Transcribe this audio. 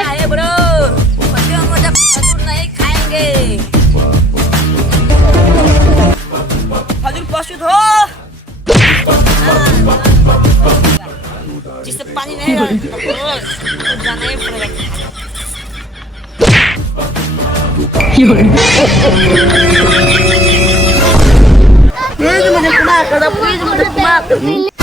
अरे ब्रो खजूर नहीं खाएंगे खजूर प्रस्तुत हो जिससे पानी नहीं जाना ही पड़ेगा प्लीज मुझे क्षमा कर दो प्लीज मुझे क्षमा